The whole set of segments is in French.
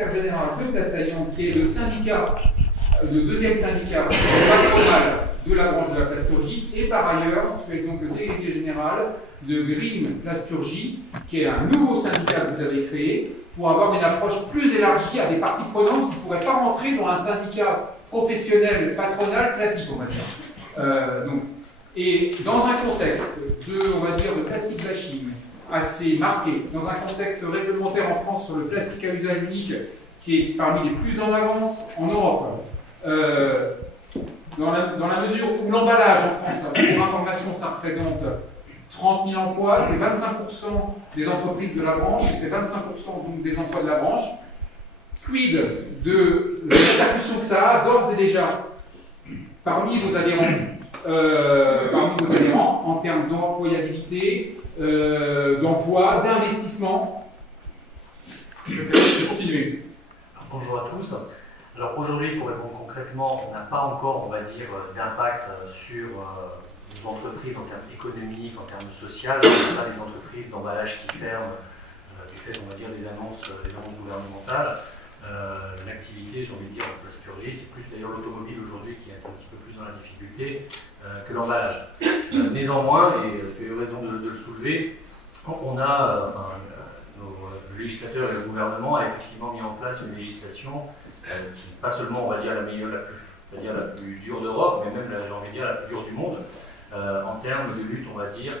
intergénéral de Castaillon, qui est le syndicat, le deuxième syndicat patronal de la branche de la plasturgie, et par ailleurs, tu es donc le délégué général de Green Plasturgie, qui est un nouveau syndicat que vous avez créé, pour avoir une approche plus élargie à des parties prenantes qui ne pourraient pas rentrer dans un syndicat professionnel patronal classique, on va dire. Et dans un contexte on va dire, de plastic bashing assez marqué, dans un contexte réglementaire en France sur le plastique à usage unique, qui est parmi les plus en avance en Europe, dans la mesure où l'emballage en France, pour information, ça représente 30 000 emplois, c'est 25% des entreprises de la branche, et c'est 25% donc des emplois de la branche. Quid de la répercussion que ça a d'ores et déjà parmi vos adhérents, en termes d'employabilité, d'emploi, d'investissement? Je vais continuer. Bonjour à tous. Alors aujourd'hui, pour répondre concrètement, on n'a pas encore, on va dire, d'impact sur les entreprises en termes économiques, en termes sociaux. On n'a pas des entreprises d'emballage qui ferment du fait, on va dire, des annonces gouvernementales. L'activité, j'ai envie de dire, en plasturgie, c'est plus d'ailleurs l'automobile aujourd'hui qui est un petit peu plus dans la difficulté que l'emballage. Néanmoins, et tu as eu raison de le soulever, on a, le législateur et le gouvernement a effectivement mis en place une législation qui, pas seulement, on va dire, la plus dure d'Europe, mais même, j'ai envie de dire, la plus dure du monde, en termes de lutte, on va dire,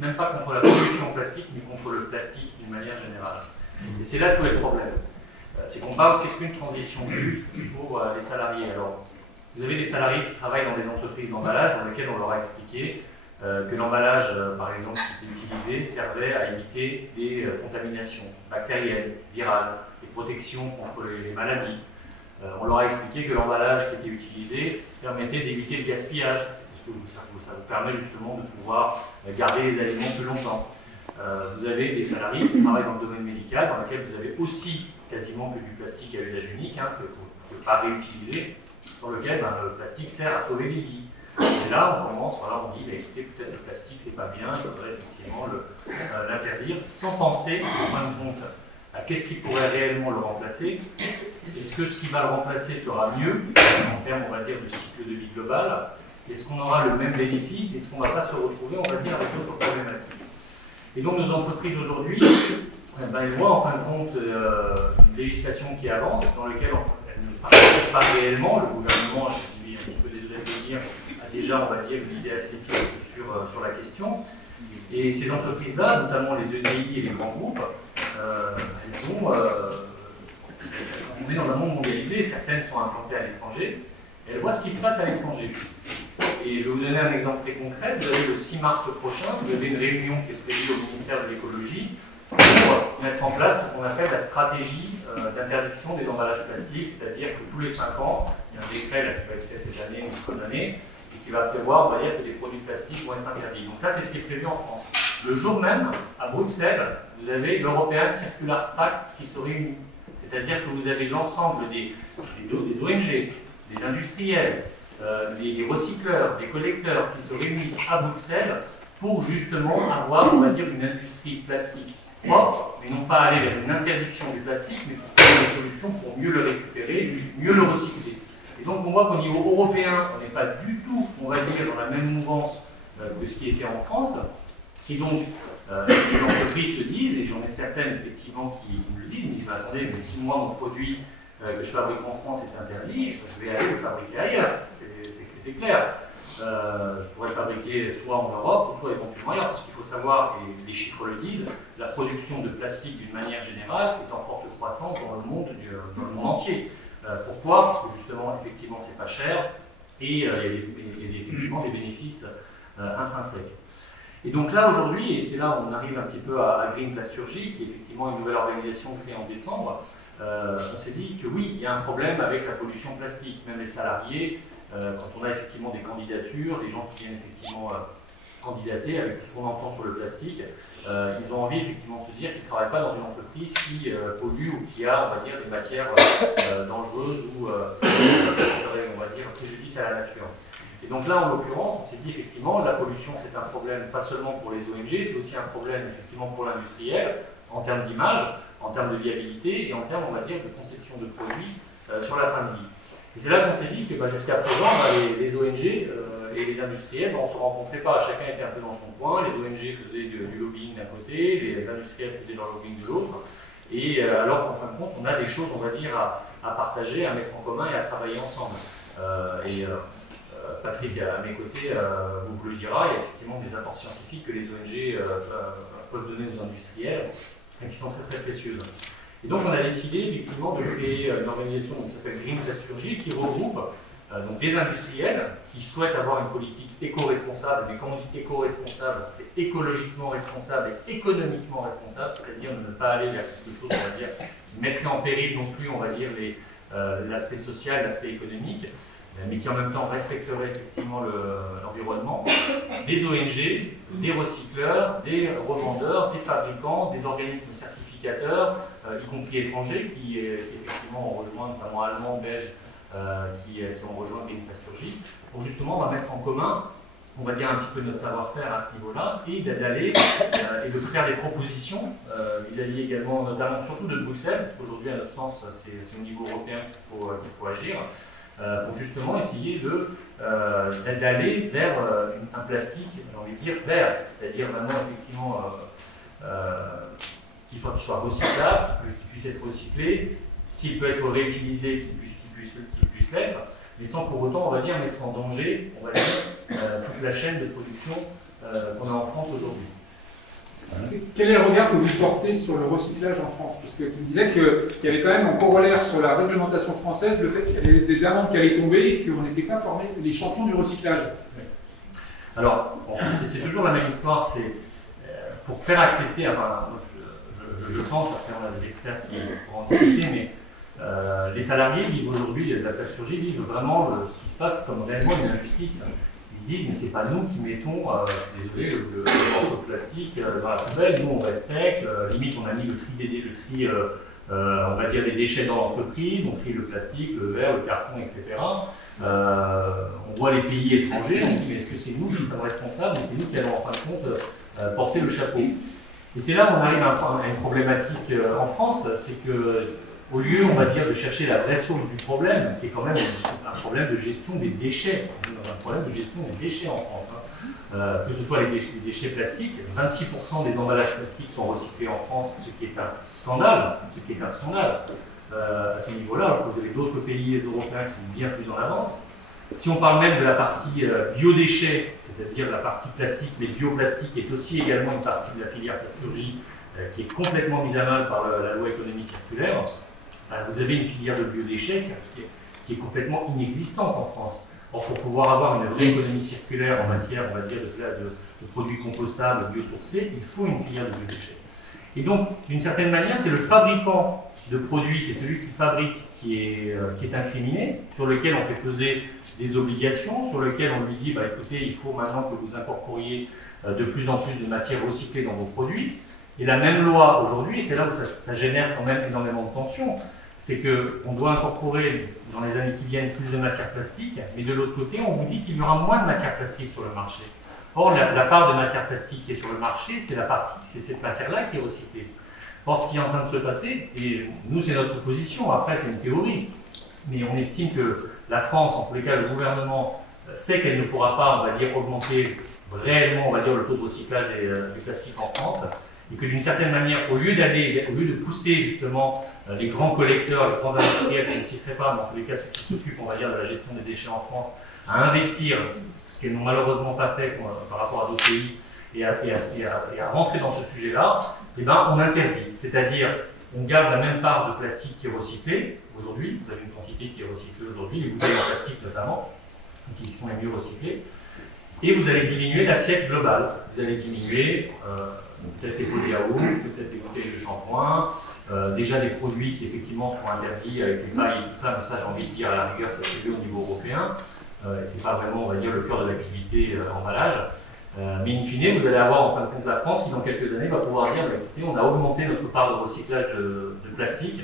même pas contre la pollution plastique, mais contre le plastique d'une manière générale. Et c'est là tout est le problème. C'est qu'on parle qu'est-ce qu'une transition juste pour les salariés. Alors, vous avez des salariés qui travaillent dans des entreprises d'emballage dans lesquelles on leur a expliqué que l'emballage, par exemple, qui était utilisé, servait à éviter des contaminations bactériennes, virales, des protections contre les maladies. On leur a expliqué que l'emballage qui était utilisé permettait d'éviter le gaspillage, parce que ça vous permet justement de pouvoir garder les aliments plus longtemps. Vous avez des salariés qui travaillent dans le domaine médical, dans lequel vous avez aussi quasiment que du plastique à usage unique, que vous ne pouvez pas réutiliser, dans lequel le plastique sert à sauver des vies. Et là, on commence, on dit, écoutez, peut-être le plastique, c'est pas bien, il faudrait effectivement l'interdire, sans penser, en fin de compte, à qu'est-ce qui pourrait réellement le remplacer. Est-ce que ce qui va le remplacer sera mieux, en termes, on va dire, du cycle de vie global? Est-ce qu'on aura le même bénéfice? Est-ce qu'on ne va pas se retrouver, on va dire, avec d'autres problématiques? Et donc, nos entreprises aujourd'hui, elles voient en fin de compte une législation qui avance, dans laquelle elles ne participent pas réellement. Le gouvernement, je suis un petit peu désolé de le dire, a déjà, on va dire, une idée assez fixe sur la question. Et ces entreprises-là, notamment les EDI et les grands groupes, on est dans un monde mondialisé, certaines sont implantées à l'étranger, et elles voient ce qui se passe à l'étranger. Et je vais vous donner un exemple très concret. Vous avez le 6 mars prochain, vous avez une réunion qui est prévue au ministère de l'écologie pour mettre en place ce qu'on appelle la stratégie d'interdiction des emballages plastiques, c'est-à-dire que tous les 5 ans, il y a un décret là, qui va être fait cette année ou cette année, et qui va prévoir, on va dire, que des produits plastiques vont être interdits. Donc ça, c'est ce qui est prévu en France. Le jour même, à Bruxelles, vous avez l'European Circular Pact qui se réunit. C'est-à-dire que vous avez l'ensemble des ONG, des industriels, des recycleurs, des collecteurs qui se réunissent à Bruxelles pour justement avoir, on va dire, une industrie plastique propre, mais non pas aller vers une interdiction du plastique, mais pour trouver des solutions pour mieux le récupérer, mieux le recycler. Et donc on voit qu'au niveau européen, on n'est pas du tout, on va dire, dans la même mouvance que ce qui est fait en France. Et donc, les entreprises se disent, et j'en ai certaines effectivement qui me le disent, ils me disent, attendez, mais si moi mon produit que je fabrique en France est interdit, je vais aller le fabriquer ailleurs, c'est clair. Je pourrais le fabriquer soit en Europe, soit éventuellement ailleurs, parce qu'il faut savoir, et les chiffres le disent, la production de plastique d'une manière générale est en forte croissance dans le monde entier. Pourquoi? Parce que justement, effectivement, c'est pas cher, et il y a effectivement des bénéfices intrinsèques. Et donc là, aujourd'hui, et c'est là où on arrive un petit peu à Green Plasturgie, qui est effectivement une nouvelle organisation créée en décembre, on s'est dit que oui, il y a un problème avec la pollution plastique. Même les salariés, quand on a effectivement des candidatures, des gens qui viennent effectivement candidater avec tout ce qu'on entend sur le plastique, ils ont envie effectivement de se dire qu'ils ne travaillent pas dans une entreprise qui pollue ou qui a, on va dire, des matières dangereuses ou qui seraient, on va dire, préjudice à la nature. Et donc là, en l'occurrence, on s'est dit effectivement, la pollution c'est un problème pas seulement pour les ONG, c'est aussi un problème effectivement pour l'industriel, en termes d'image, en termes de viabilité et en termes, on va dire, de conception de produits sur la fin de vie. Et c'est là qu'on s'est dit que jusqu'à présent, les ONG et les industriels ne se rencontraient pas, chacun était un peu dans son coin, les ONG faisaient du lobbying d'un côté, les industriels faisaient leur lobbying de l'autre, et alors qu'en fin de compte, on a des choses, on va dire, à partager, à mettre en commun et à travailler ensemble. Patrick, à mes côtés, vous le dira, il y a effectivement des apports scientifiques que les ONG peuvent donner aux industriels et qui sont très très précieuses. Et donc on a décidé effectivement de créer une organisation qui s'appelle Green Plasturgie qui regroupe donc des industriels qui souhaitent avoir une politique éco-responsable, mais quand on dit éco-responsable, c'est écologiquement responsable et économiquement responsable, c'est-à-dire ne pas aller vers quelque chose, on va dire, qui mettrait en péril non plus, on va dire, l'aspect social, l'aspect économique, mais qui en même temps respecterait effectivement l'environnement, des ONG, des recycleurs, des revendeurs, des fabricants, des organismes certificateurs, y compris étrangers, qui effectivement ont rejoint, notamment allemands, belges, qui ont rejoint Green Plasturgie, pour justement on va mettre en commun, on va dire un petit peu notre savoir-faire à ce niveau-là, et d'aller et de faire des propositions vis-à-vis également, notamment surtout de Bruxelles, parce qu'aujourd'hui à notre sens c'est au niveau européen qu'il faut agir, pour justement essayer d'aller vers un plastique, j'ai envie de dire, vert, c'est-à-dire vraiment effectivement qu'il soit recyclable, qu'il puisse être recyclé, s'il peut être réutilisé, qu'il puisse l'être, mais sans pour autant, on va dire, mettre en danger, on va dire, toute la chaîne de production qu'on a en France aujourd'hui. Quel est le regard que vous portez sur le recyclage en France? Parce que tu disais qu'il y avait quand même en corollaire sur la réglementation française le fait qu'il y avait des amendes qui allaient tomber et qu'on n'était pas formés les champions du recyclage. Oui. Alors, bon, c'est toujours la même histoire, c'est pour faire accepter, enfin, je pense, après on a des experts qui pourront en discuter, mais les salariés vivent aujourd'hui, la plasturgie vivent vraiment ce qui se passe comme réellement une injustice. Ils se disent, mais c'est pas nous qui mettons, désolé, le morceau de plastique dans la poubelle, nous on respecte, limite on a mis le tri, on va dire, des déchets dans l'entreprise, on trie le plastique, le verre, le carton, etc. On voit les pays étrangers, on dit, mais est-ce que c'est nous qui sommes responsables, et c'est nous qui allons en fin de compte porter le chapeau. Et c'est là où on arrive à une problématique en France, c'est que au lieu, on va dire, de chercher la vraie source du problème, qui est quand même un problème de gestion des déchets, un problème de gestion des déchets en France, que ce soit les déchets plastiques, 26% des emballages plastiques sont recyclés en France, ce qui est un scandale, à ce niveau-là, vous avez d'autres pays européens qui sont bien plus en avance. Si on parle même de la partie biodéchets, c'est-à-dire la partie plastique, mais bioplastique est aussi également une partie de la filière plasturgie qui est complètement mise à mal par la loi économie circulaire. Vous avez une filière de biodéchets qui est complètement inexistante en France. Or, pour pouvoir avoir une vraie économie circulaire en matière, on va dire, de produits compostables, biosourcés, il faut une filière de biodéchets. Et donc, d'une certaine manière, c'est le fabricant de produits, c'est celui qui fabrique qui est incriminé, sur lequel on fait peser des obligations, sur lequel on lui dit, bah, écoutez, il faut maintenant que vous incorporiez de plus en plus de matières recyclées dans vos produits. Et la même loi aujourd'hui, et c'est là où ça génère quand même énormément de tensions, c'est qu'on doit incorporer dans les années qui viennent plus de matières plastiques, mais de l'autre côté, on vous dit qu'il y aura moins de matières plastiques sur le marché. Or, la part de matière plastique qui est sur le marché, c'est cette matière-là qui est recyclée. Or, ce qui est en train de se passer, et nous c'est notre position, après c'est une théorie, mais on estime que la France, en tous les cas le gouvernement, sait qu'elle ne pourra pas, on va dire, augmenter réellement, on va dire, le taux de recyclage des plastiques en France, et que d'une certaine manière, au lieu de pousser justement les grands collecteurs, les grands industriels, je ne citerai pas, mais en tous les cas ceux qui s'occupent, on va dire, de la gestion des déchets en France, à investir, ce qu'elles n'ont malheureusement pas fait par rapport à d'autres pays, et à rentrer dans ce sujet-là, eh ben, on interdit. C'est-à-dire, on garde la même part de plastique qui est recyclée aujourd'hui, vous avez une quantité qui est recyclée aujourd'hui, les bouteilles en plastique notamment, qui sont les mieux recyclées, et vous allez diminuer l'assiette globale. Vous allez diminuer peut-être les pots de yaourt, peut-être les bouteilles de shampoing, déjà des produits qui effectivement sont interdits avec les pailles et tout ça, mais ça j'ai envie de dire à la rigueur ça se fait au niveau européen, c'est pas vraiment on va dire le cœur de l'activité emballage, mais in fine vous allez avoir en fin de compte la France qui dans quelques années va pouvoir dire bah, écoutez on a augmenté notre part de recyclage de plastique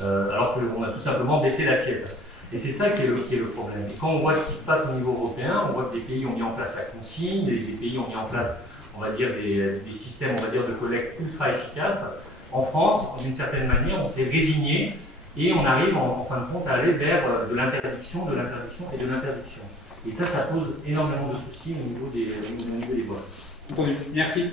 alors qu'on a tout simplement baissé l'assiette. Et c'est ça qui est le problème. Et quand on voit ce qui se passe au niveau européen, on voit que des pays ont mis en place la consigne, des pays ont mis en place, on va dire, des systèmes, on va dire, de collecte ultra efficaces. En France, d'une certaine manière, on s'est résigné et on arrive en fin de compte à aller vers de l'interdiction, de l'interdiction et de l'interdiction. Et ça pose énormément de soucis au niveau des boîtes. Entendu. Merci.